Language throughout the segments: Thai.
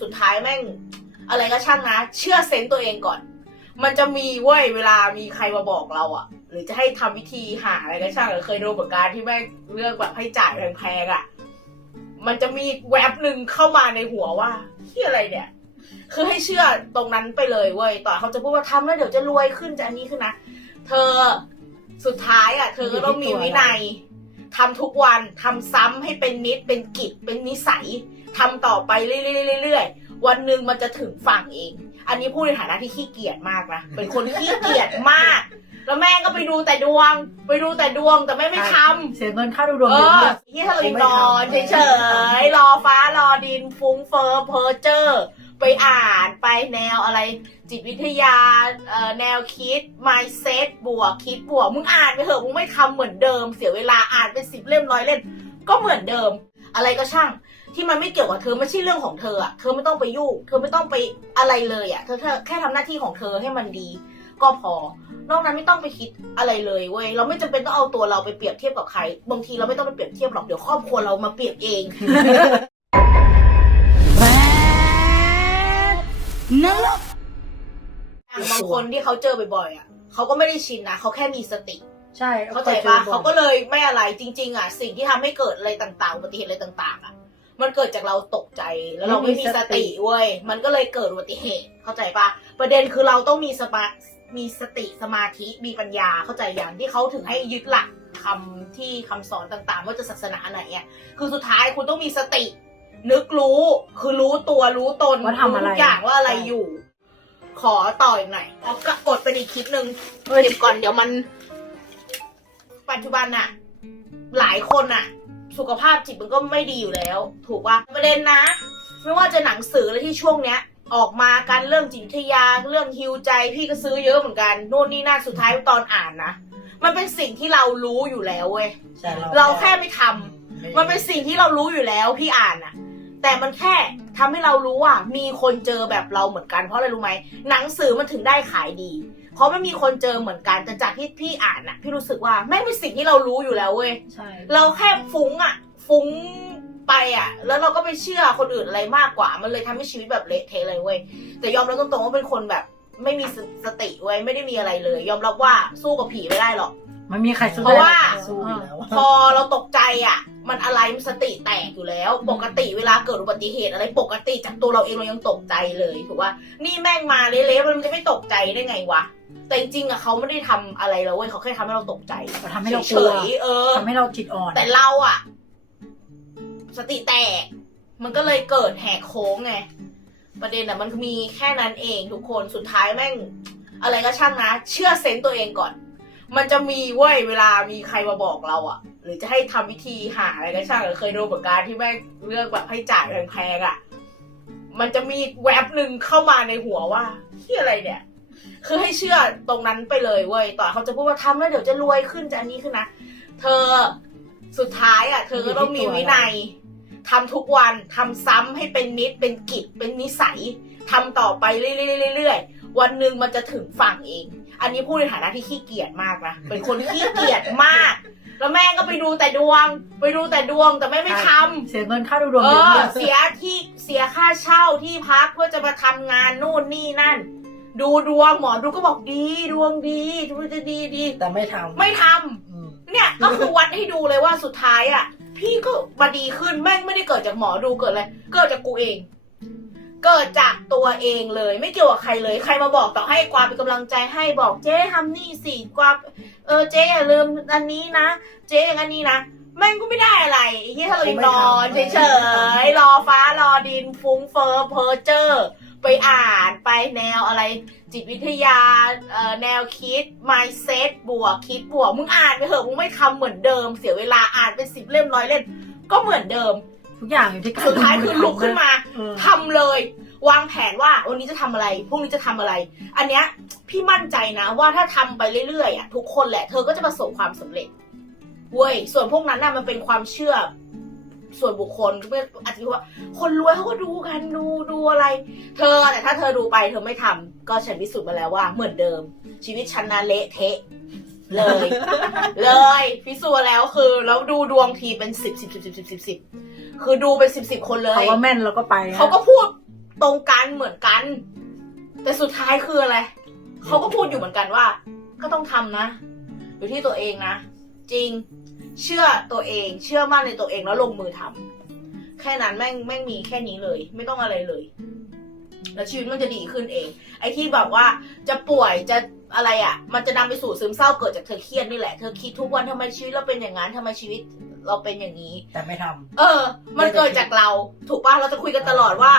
สุดท้ายแม่ง อะไรก็ช่างนะ เชื่อเซนส์ตัวเองก่อน มันจะมีเว้ยเวลามีใครมาบอกเราอะหรือจะให้ทำวิธีหาอะไรก็ช่างเคยโดนเหมือนกันที่แม่งเลือกแบบให้จ่ายแพงๆอะมันจะมีแวบหนึ่งเข้ามาในหัวว่าที่อะไรเนี่ย คือให้เชื่อตรงนั้นไปเลยเว้ยต่อเขาจะพูดว่าทำแล้วเดี๋ยวจะรวยขึ้นจะอันนี้ขึ้นนะเธอสุดท้ายอะ เธอก็ต้องมีวินัยทำทุกวันทำซ้ำให้เป็นนิดเป็นกิจเป็นนิสัย ทำต่อไปเรื่อยๆๆๆวันหนึ่งมันจะถึงฝั่งเอง อันนี้พูดในฐานะที่ขี้เกียจมากนะเป็นคนขี้เกียจมาก แล้วแม่ก็ไปดูแต่ดวง ไปดูแต่ดวงแต่ไม่ไม่ทำเสียเงินค่าดูดวงเอเยออะที่ถ้าเรานอนเฉยๆรอฟ้ารอดินฟุ้งเฟอ้อเพอเจอร์ไปอ่านไปแนวอะไรจิตวิทยาเอ่อแนวคิด mindset บวกคิดบวกมึงอ่านไปเถอะมึงไม่ทำเหมือนเดิม เสียเวลาอ่านเป็นสิบเล่มร้อยเล่มก็เหมือนเดิม อะไรก็ช่าง ที่มันไม่เกี่ยวกับเธอไม่ใช่เรื่องของเธออะเธอไม่ต้องไปยุ่งเธอไม่ต้องไปอะไรเลยอะเธอเธอแค่ทำหน้าที่ของเธอให้มันดี ก็พอ นอกนั้นไม่ต้องไปคิดอะไรเลยเว้ยเราไม่จำเป็นต้องเอาตัวเราไปเปรียบเทียบกับใคร บางทีเราไม่ต้องไปเปรียบเทียบหรอกเดี๋ยวครอบครัวเรามาเปรียบเองๆนั่นแหละบางคนที่เขาเจอบ่อยๆอะเขาก็ไม่ได้ชินนะเขาแค่มีสติ ใช่เข้าใจปะเขาก็เลยไม่อะไรจริง ๆ อะ สิ่งที่ทำให้เกิดอะไรต่างๆอุบัติเหตุอะไรต่างๆ อะ มันเกิดจากเราตกใจแล้วเราไม่มีสติเว้ยมันก็เลยเกิดอุบัติเหตุเข้าใจปะประเด็นคือเราต้องมีสมามีสติสมาธิมีปัญญาเข้าใจอย่างที่เขาถึงให้ยึดหลักคำที่คำสอนต่างๆ ว่าจะศาสนาไหนอะคือสุดท้ายคุณต้องมีสติ นึกรู้คือรู้ตัวรู้ตนว่าทำอะไรทุกอย่างว่าอะไรใช่อยู่ ขอต่ออีกหน่อยเอาก็กดเป็นอีกคลิปหนึ่งเฮ้ยเก็บก่อนเดี๋ยวมัน ปัจจุบันอะหลายคนอะสุขภาพจิตมันก็ไม่ดีอยู่แล้ว ถูกปะประเด็นนะ ไม่ว่าจะหนังสืออะไรที่ช่วงเนี้ย ออกมาการเรื่องจิตวิทยาเรื่องฮิวใจพี่ก็ซื้อเยอะเหมือนกันโน่นนี่นั่นสุดท้ายตอนอ่านนะมันเป็นสิ่งที่เรารู้อยู่แล้วเว้ยใช่เราแค่ไม่ทำมันเป็นสิ่งที่เรารู้อยู่แล้วพี่อ่านอะแต่มันแค่ทำให้เรารู้ว่ามีคนเจอแบบเราเหมือนกันเพราะอะไรรู้ไหมหนังสือมันถึงได้ขายดี เพราะไม่มีคนเจอเหมือนกันแต่จากที่พี่อ่านอะพี่รู้สึกว่าแม่งเป็นสิ่งที่เรารู้อยู่แล้วเว้ยใช่ เราแค่ฟุ้งอะฟุ้งไปอะแล้วเราก็ไปเชื่อคนอื่นอะไรมากกว่า มันเลยทำให้ชีวิตแบบเละเทะเลยเว้ยแต่ยอมรับตรงๆว่าเป็นคนแบบไม่มีสติเว้ยไม่ได้มีอะไรเลย ยอมรับว่าสู้กับผีไม่ได้หรอกมันมีใครสู้เพราะว่าได้สู้อยู่แล้วพอเราตกใจอะ มันอะไรมันสติแตกอยู่แล้ว ปกติเวลาเกิดอุบัติเหตุอะไรปกติจากตัวเราเองเรายังตกใจเลยถูกว่า นี่แม่งมาเละๆมันจะไม่ตกใจได้ไงวะ แต่จริงๆอะเขาไม่ได้ทำอะไรเราเว้ยเขาแค่ทำให้เราตกใจมันทำให้เรากเฉลัวยๆเออ ทำให้เราจิตอ่อน แต่เราอะสติแตก มันก็เลยเกิดแหกโค้งไง ประเด็นอะมันมีแค่นั้นเองทุกคนสุดท้ายแม่ง อะไรก็ช่างนะ เชื่อเซนส์ตัวเองก่อน มันจะมีเว้ยเวลามีใครมาบอกเราอะหรือจะให้ทำวิธีหาอะไรก็ช่างเคยโดนเหมือนกันที่แม่งเลือกแบบให้จ่ายแพงๆอะมันจะมีแวบหนึ่งเข้ามาในหัวว่าที่อะไรเนี่ย คือให้เชื่อตรงนั้นไปเลยเว้ยต่อเขาจะพูดว่าทำแล้วเดี๋ยวจะรวยขึ้นจะอันนี้ขึ้นนะเธอสุดท้ายอะเธอก็ต้องมีวินัยทำทุกวันทำซ้ำให้เป็นนิดเป็นกิจเป็นนิสัยทำต่อไปเรื่อยๆๆวันหนึ่งมันจะถึงฝั่งเอง อันนี้พูดในฐานะที่ขี้เกียจมากนะเป็นคนขี้เกียจมาก แล้วแม่ก็ไปดูแต่ดวง ไปดูแต่ดวงแต่ไม่ไม่ทำเสียเงินค่าดูดวงเอเยออะเสียที่เสียค่าเช่าที่พักเพื่อจะมาทำงานนู่นนี่นั่น ดูดวงหมอดูก็บอกดีดวงดีดวงจะดีดี แต่ไม่ทำไม่ทำอืมเนี่ยก็คือวัดให้ดูเลยว่าสุดท้ายอะ พี่ก็มาดีขึ้นแม่งไม่ได้เกิดจากหมอดูเกิดอะไรเกิดจากกูเอง เกิดจากตัวเองเลย ไม่เกี่ยวกับใครเลย ใครมาบอกต่อให้กวาเป็นกำลังใจให้บอกเจ๊ทำนี่สิกวาเออเจ๊อย่าลืมอันนี้นะเจ๊อย่างอันนี้นะแม่งก็ไม่ได้อะไรไอ้ที่ถ้าเรานอนเฉยๆรอฟ้ารอดินฟุ้งเฟ้อเพอเจอร์ ไปอ่านไปแนวอะไรจิตวิทยาเอ่อแนวคิด mindset บวกคิดบวก มึงอ่านไปเถอะมึงไม่ทำเหมือนเดิม เสียเวลาอ่านเป็นสิบเล่มร้อยเล่มก็เหมือนเดิม ทุกอย่างอยู่ที่การสุดท้ายคือลุกขึ้นมาเออทำเลย วางแผนว่าวันนี้จะทำอะไรพรุ่งนี้จะทำอะไร อันเนี้ยพี่มั่นใจนะว่าถ้าทำไปเรื่อยๆอะทุกคนแหละเธอก็จะประสบความสำเร็จเว้ยส่วนพวกนั้นน่ะมันเป็นความเชื่อ ส่วนบุคคลไม่อาจจะคิดว่า คนรวยเขาก็ดูกันดูดูอะไร เธอแต่ถ้าเธอดูไปเธอไม่ทำก็ฉันพิสูจน์มาแล้วว่าเหมือนเดิม ชีวิตฉันนะเละเทะเลย เลยพิสูจน์มาแล้วคือแล้วดูดวงทีเป็นสิบสิบสิบสิบสิบสิบสิบคือดูเป็นสิบสิบคนเลยเขาว่าแม่นเราก็ไปนะเขาก็พูดตรงกันเหมือนกัน แต่สุดท้ายคืออะไรเขาก็พูดอยู่เหมือนกันว่า ก็ต้องทำนะ อยู่ที่ตัวเองนะ จริง เชื่อตัวเอง เชื่อมั่นในตัวเองแล้วลงมือทำแค่นั้นแม่งแม่งมีแค่นี้เลย ไม่ต้องอะไรเลย แล้วชีวิตมันจะดีขึ้นเอง ไอ้ที่แบบว่าจะป่วยจะอะไรอะ่ะ มันจะนำไปสู่ซึมเศร้าเกิดจากเธอเครียดนี่แหละ เธอคิดทุกวันทำไมชีวิตเราเป็นอย่างนั้นทำไมชีวิตเราเป็นอย่างนี้ แต่ไม่ทำเออ มันเกิดจากเรา ถูกป่ะ เราจะคุยกันตลอดว่า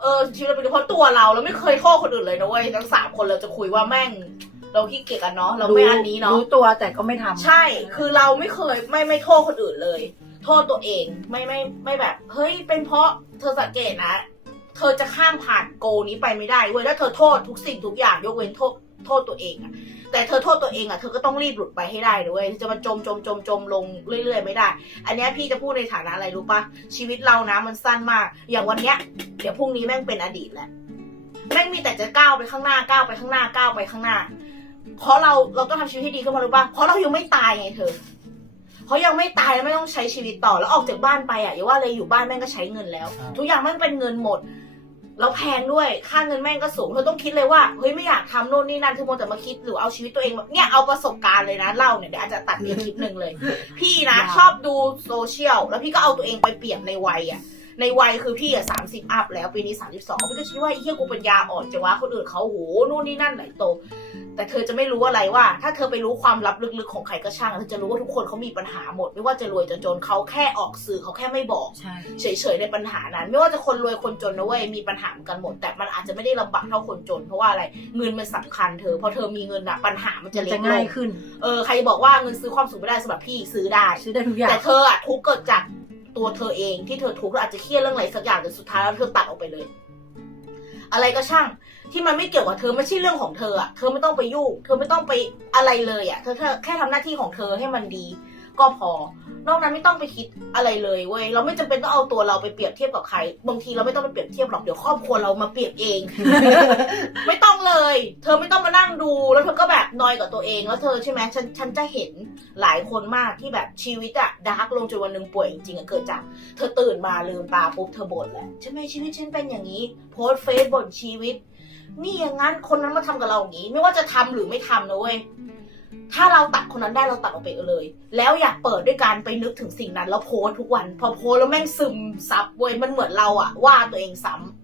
เออชีวิตเราเป็นเพราะตัวเรา เราไม่เคยโทษคนอื่นเลยนะเว้ยทั้งสามคนเราจะคุยว่าแม่ง เราขี้เกียจกันเนาะเราไม่อันนี้เนาะรู้ตัวแต่ก็ไม่ทำใช่ คือเราไม่เคยไม่ไม่โทษคนอื่นเลย โทษตัวเองไม่ไม่ไม่แบบ เฮ้ยเป็นเพราะเธอสังเกตนะ เธอจะข้ามผ่านโกนี้ไปไม่ได้เว้ยแล้วเธอโทษทุกสิ่งทุกอย่างยกเว้นโทษโทษตัวเองอะแต่เธอโทษตัวเองอะเธอก็ต้องรีบหลุดไปให้ได้ด้วยจะมาจมจมจมจมลงเรื่อย ๆ ไม่ได้ อันเนี้ยพี่จะพูดในฐานะอะไรรู้ปะชีวิตเรานะมันสั้นมาก อย่างวันเนี้ยเดี๋ยวพรุ่งนี้แม่งเป็นอดีตแหละแม่งมีแต่จะก้าวไปข้างหน้าก้าวไปข้างหน้าก้าวไปข้างหน้า เพราะเราเราต้องทำชีวิตให้ดีขึ้นมารู้ปะเพราะเรายังไม่ตายไงเธอเพราะยังไม่ตายแล้วไม่ต้องใช้ชีวิตต่อแล้วออกจากบ้านไปอะอย่าว่าเลยอยู่บ้านแม่งก็ใช้เงินแล้ว ครับ ทุกอย่างแม่งเป็นเงินหมด แล้วแพงด้วยค่าเงินแม่งก็สูงเธอต้องคิดเลยว่าเฮ้ยไม่อยากทำโน่นนี่นั่นเธอมัวแต่มาคิดหรือเอาชีวิตตัวเองมาเนี่ยเอาประสบการณ์เลยนะเล่าเนี่ยเดี๋ยวอาจจะตัดอีกคลิปหนึ่งเลย พี่นะยาวชอบดูโซเชียลแล้วพี่ก็เอาตัวเองไปเปรียบในวัยอะ ในวัยคือพี่อะสามสิบอัพแล้วปีนี้สามสิบสองพี่ก็คิดว่าไอ้เหี้ยกูเป็นยาอ่อนจะว่าคนอื่นเขาโหนู่นนี่นั่นไหนโต แต่เธอจะไม่รู้อะไรว่า ถ้าเธอไปรู้ความลับลึกๆของใครก็ช่างเธอจะรู้ว่าทุกคนเขามีปัญหาหมด ไม่ว่าจะรวยจะจนเขาแค่ออกสื่อเขาแค่ไม่บอก ใช่ เฉยๆในปัญหานั้น ไม่ว่าจะคนรวยคนจนนะเว้ยมีปัญหาเหมือนกันหมด แต่มันอาจจะไม่ได้ลำบากเท่าคนจน เพราะว่าอะไรเงินมันสำคัญเธอพอเธอมีเงินอะปัญหามันจะจะเล็กลง่ายงขึ้น เออใครบอกว่าเงินซื้อความสุขไม่ได้สำหรับพี่ซื้อได้ ซื้อได้ทุกอย่าง แต่เธออะทุกข์เกิดจาก ตัวเธอเองที่เธอทุกข์อาจจะเครียดเรื่องอะไรสักอย่างแต่สุดท้ายแล้วเธอตัดออกไปเลย อะไรก็ช่าง ที่มันไม่เกี่ยวกับเธอไม่ใช่เรื่องของเธออะเธอไม่ต้องไปยุ่งเธอไม่ต้องไปอะไรเลยอะเธอแค่แค่ทำหน้าที่ของเธอให้มันดี ก็พอนอกนั้นไม่ต้องไปคิดอะไรเลยเว้ยเราไม่จำเป็นต้องเอาตัวเราไปเปรียบเทียบกับใคร บางทีเราไม่ต้องไปเปรียบเทียบหรอกเดี๋ยวครอบครัวเรามาเปรียบเอง ไม่ต้องเลย เธอไม่ต้องมานั่งดูแล้วเธอก็แบ นอยกับตัวเองแล้วเธอใช่ไหมฉันฉันจะเห็นหลายคนมากที่แบบชีวิตอะดาร์กลงจนวันหนึ่งป่วยจริงๆอะเกิดจาก เธอตื่นมาลืมตาปุ๊บเธอบ่นแหละใช่ไหมชีวิตฉันเป็นอย่างนี้ โพสเฟซบ่นชีวิต นี่อย่างนั้นคนนั้นมาทำกับเราอย่างนี้ ไม่ว่าจะทำหรือไม่ทำนะเว้ยถ้าเราตัดคนนั้นได้เราตัดออกไปเลย แล้วอยากเปิดด้วยการไปนึกถึงสิ่งนั้น แล้วโพสทุกวัน พอโพสแล้วแม่งซึมซับเว้ยมันเหมือนเราอะว่าตัวเองซ้ำ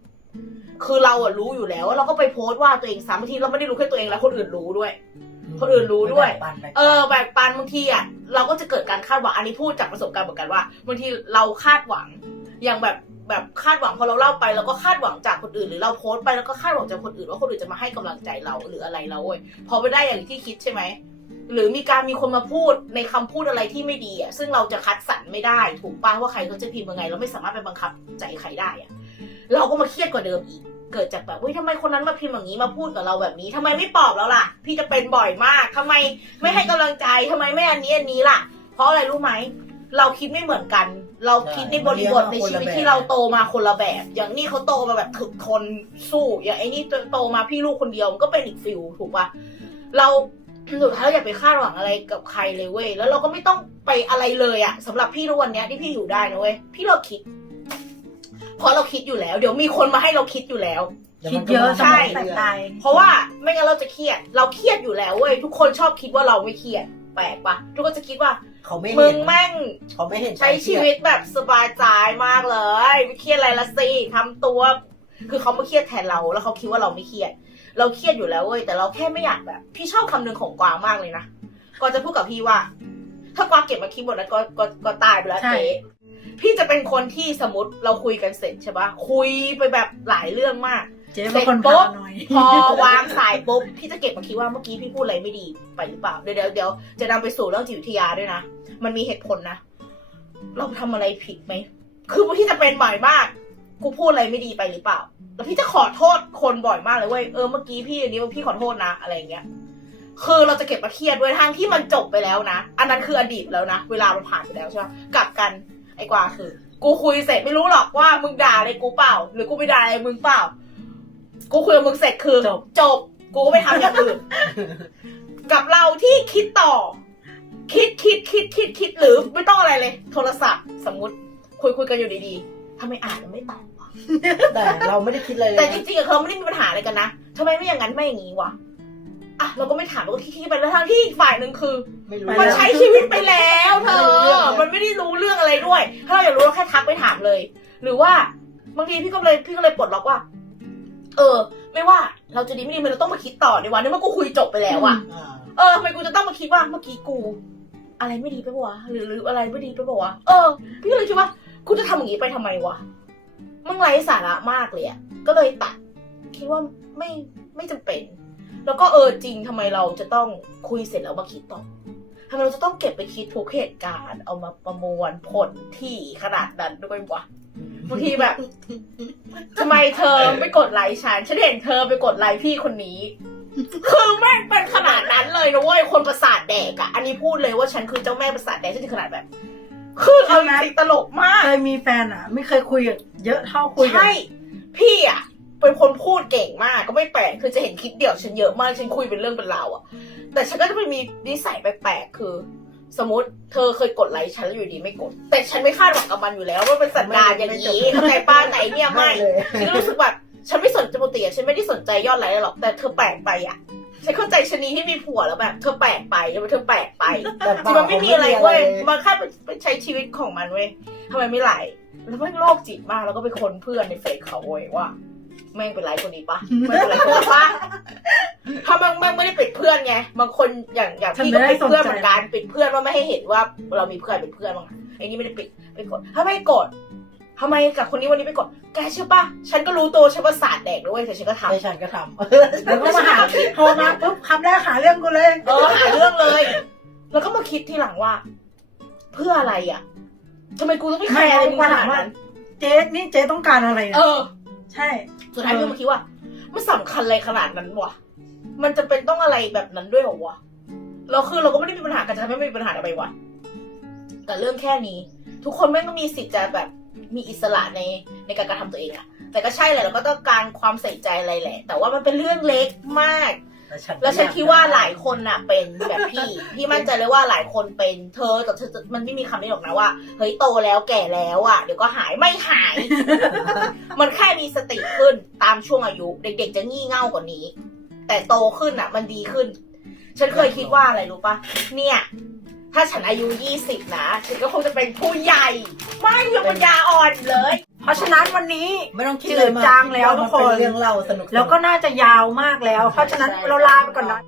คือเราอะรู้อยู่แล้วแล้วเราก็ไปโพสต์ว่าตัวเองซ้ำบางทีเราไม่ได้รู้แค่ตัวเองแล้วคนอื่นรู้ด้วย คนอื่นรู้ด้วย แบ่งปันแบ่งปันเออแบ่งปันบางทีอะเราก็จะเกิดการคาดหวังอันนี้พูดจากประสบการณ์เหมือนกันว่าบางทีเราคาดหวังอย่างแบบแบบคาดหวังพอเราเล่าไปเราก็คาดหวังจากคนอื่น หรือเราโพสต์ไปแล้วก็คาดหวังจากคนอื่นว่าคนอื่นจะมาให้กำลังใจเราหรืออะไรเราเว้ยพอไม่ได้อย่างที่คิดใช่ไหมหรือมีการมีคนมาพูดในคำพูดอะไรที่ไม่ดีอะซึ่งเราจะคัดสรรไม่ได้ ถูกป่ะว่าใครเขาจะพิมพ์ยังไง เราไม่สามารถไปบังคับใจใครได้อะ เราก็มาเครียดกว่าเดิมอีก เกิดจากแบบเฮ้ยทำไมคนนั้นมาพิมพ์อย่างนี้มาพูดกับเราแบบนี้ทำไมไม่ปลอบแล้วล่ะ พี่จะเป็นบ่อยมากทำไมไม่ให้กำลังใจทำไมไม่อันนี้อันนี้ล่ะ เพราะอะไรรู้ไหมเราคิดไม่เหมือนกัน เราคิดในบริบทในชีวิตที่เราโตมาคนละแบบ อย่างนี้เขาโตมาแบบถึกทนสู้ อย่างไอ้นี่โตมาพี่ลูกคนเดียวมันก็เป็นอีกฟิลถูกปะเราสุดท้ายเราอย่าไปคาดหวังอะไรกับใครเลยเว้ย แล้วเราก็ไม่ต้องไปอะไรเลยอะสำหรับพี่ทุกวันเนี้ยที่พี่อยู่ได้นะเว้ย พี่เลิกคิด เพราะเราคิดอยู่แล้ว เดี๋ยวมีคนมาให้เราคิดอยู่แล้ว คิดเยอะสใช่มองแตกตาย เพราะว่าไม่งั้นเราจะเครียด เราเครียดอยู่แล้วเว้ยทุกคนชอบคิดว่าเราไม่เครียดแปลกปะทุกคนจะคิดว่าเขาไม่มึเห็งนแม่งเขาไม่เห็นใช้ชีวิตแบบสบายใจมากเลยไม่เครียดอะไรละสิทำตัว คือเขาไม่เครียดแทนเรา แล้วเขาคิดว่าเราไม่เครียด เราเครียดอยู่แล้วเว้ยแต่เราแค่ไม่อยากแบบ พี่ชอบคำหนึ่งของกวางมากเลยนะกวางจะพูดกับพี่ว่า ถ้ากวางเก็บมาคิดหมดแล้วก็ก็ก็ตายไปแล้วใช่ เจ๊ พี่จะเป็นคนที่สมมติเราคุยกันเสร็จใช่ปะคุยไปแบบหลายเรื่องมาก เจ๊เป็นคนเสร็จปุ๊พาบหน่อย พอวางสายปุ๊บพี่จะเก็บมาคิดว่าเมื่อกี้พี่พูดอะไรไม่ดีไปหรือเปล่า เดี๋ยวเดี๋ยวเดี๋ยวจะนำไปสู่เรื่องจิตวิทยาด้วยนะ มันมีเหตุผลนะ เราทำอะไรผิดไหม คือพี่จะเป็นบ่อยมาก กูพูดอะไรไม่ดีไปหรือเปล่า แล้วพี่จะขอโทษคนบ่อยมากเลยเว้ย เออเมื่อกี้พี่อันนี้พี่ขอโทษนะอะไรอย่างเงี้ย คือเราจะเก็บมาเครียดด้วยทางที่มันจบไปแล้วนะ อันนั้นคืออดีตแล้วนะ เวลามันผ่านไปแล้วใช่ไหมกลับกัน ไอ้กวางคือ กูคุยเสร็จไม่รู้หรอกว่ามึงด่าอะไรกูเปล่า หรือกูไปด่าอะไรมึงเปล่า กูคุยกับมึงเสร็จคือจบ จบ กูก็ไม่ทำอย่างอื่น กับเราที่คิดต่อ คิดคิดคิดคิดคิดหรือไม่ต้องอะไรเลย โทรศัพท์ สมมติคุยคุยกันอยู่ดีๆทำไมอ่านแล้วไม่ตอบวะแต่เราไม่ได้คิดอะไรเลแต่ยจนะริงๆอะเขาไม่ได้มีปัญหาอะไรกันนะทำไมไม่อย่างนั้นไม่อย่างนี้วะ อะเราก็ไม่ถามเราก็คิดๆไปแล้วทั้งที่อีกฝ่ายหนึ่งคือ ไม่รู้มันใช้ชีวิตไปแล้วเธไม่รู้เรื่องอเลยมันไม่ได้รู้เรื่องอะไรด้วย ถ้าเราอยากรู้เราแค่ทักไปถามเลย หรือว่าบางทีพี่ก็เลยพี่ก็เลยปลดล็อกว่า เออ ไม่ว่าเราจะดีไม่ดีมันเราต้องมาคิดต่อในวันนี้เมื่อกูคุยจบไปแล้วอะอ่าเออทำไมกูจะต้องมาคิดว่าเมื่อกี้กู อะไรไม่ดีไปปะวะหรือหรืออะไรไม่ดีไปปะวะเออ พี่ก็เลยคิดว่ากูจะทำอย่างนี้ไปทำไมวะมึงไร้สาระมากเลยอะก็เลยตัด คิดว่าไม่ไม่จำเป็น แล้วก็เออจริงทำไมเราจะต้องคุยเสร็จแล้วมาคิดต่อทำไมเราจะต้องเก็บไปคิดทุกเหตุการณ์เอามาประมวลผลที่ขนาดนั้นด้วยวะบางทีแบบทำไมเธอไม่กดไลค์ฉันฉันเห็นเธอไปกดไลค์พี่คนนี้ คือแม่งเป็นขนาดนั้นเลยนะเว้ยคนประสาทแดกอะอันนี้พูดเลยว่าฉันคือเจ้าแม่ประสาทแดกฉันถึงขนาดแบบ คือเอาจริงๆตลกมากเคยมีแฟนอะไม่เคยคุยกับเยอะเท่าคุยกัใช่พี่อะ เป็นคนพูดเก่งมากก็ไม่แปลกคือจะเห็นคลิปเดี่ยวฉันเยอะมากฉันคุยเป็นเรื่องเป็นราวอะแต่ฉันก็จะไปมีนิสัยแปลกๆคือ สมมติเธอเคยกดไลค์ฉันแล้วอยู่ดีไม่กด แต่ฉันไม่คาดหวังกับมันอยู่แล้วว่าเป็นสันดานอย่างนี้เข้าใจป้าไหนเนี่ยไม่ฉันรู้สึกแบบฉันไม่สนใจปกติอะฉันไม่ได้สนใจยอดไลค์หรอกแต่เธอแปลกไปอะฉันเข้าใจชะนีที่มีผัวแล้วแบบเธอแปลกไปแล้วเธอแปลกไปแต่จริงมันไม่มีอะไรเว้ยมันแค่ไปใช้ชีวิตของมันเว้ยทำไมไม่ไหลแล้วม่งโรคจิตมากแล้วก็ไปค้นเพื่อนในเฟซเขาเว้ยว่า แม่งเป็นไลค์คนนี้ปะแม่งเป็นไลค์คนนี้ปะถ้าแม่งแม่งไม่ได้ปิดเพื่อนไงบางคนอย่างอย่างพี่ก็ปิดเพื่อนเหมือนกันปิดเพื่อนว่าไม่ให้เห็นว่าเรามีเพื่อนเป็นเพื่อนบ้างอะไอ้นี่ไม่ได้ปิดไปกดถ้าไม่กดทำไมกับคนนี้วันนี้ไปกดแกเชื่อปะฉันก็รู้ตัวฉันประสาทแดกด้วยแต่ฉันก็ทำไอ้ฉันก็ทำแล้วก็มาหาโทรมาปุ๊บคำแรกหาเรื่องกูเลยเออหาเรื่องเลย แล้วก็มาคิดทีหลังว่า เพื่ออะไรอะทำไมกูต้องไปแคร์อะไรมึงขนาดนั้นเจ๊นี่เจ๊ต้องการอะไรเออะอ ใช่ สุดท้ายพี่มาคิดว่า มันสำคัญอะไรขนาดนั้นวะมันจะเป็นต้องอะไรแบบนั้นด้วยเหรอวะเราคือเราก็ไม่ได้มีปัญหากันจะทำให้ไม่มีปัญหาอะไรวะแต่เรื่องแค่นี้ ทุกคนแม่งก็มีสิทธิ์จะแบบมีอิสระในในการกระทำตัวเองอะแต่ก็ใช่แหละเราก็ต้องการความใส่ใจอะไรแหละ แต่ว่ามันเป็นเรื่องเล็กมาก แล้วฉันคิดว่าหลายคนน่ะ เป็นแบบพี่ พี่มั่นใจเลยว่าหลายคนเป็นเธอแต่เธอมันไม่มีคำนี้หรอกนะว่าเฮ้ยโตแล้วแก่แล้วอะ เดี๋ยวก็หายไม่หาย มันแค่มีสติขึ้นตามช่วงอายุ เด็ก ๆ จะงี่เง่ากว่านี้ แต่โตขึ้นอะ มันดีขึ้น ฉันเคยคิดว่าอะไรรู้ปะเนี่ย ถ้าฉันอายุยี่สิบนะ ฉันก็คงจะเป็นผู้ใหญ่ ไม่ยังปัญญาอ่อนเลย เพราะฉะนั้นวันนี้ไม่ต้องคิดจืเลดยมจางแล้วทุกคนมัเป็เรื่องเล่าสนุกๆ แล้วก็น่าจะยาวมากแล้ว เพราะฉะนั้นเราลาไปก่อนนะ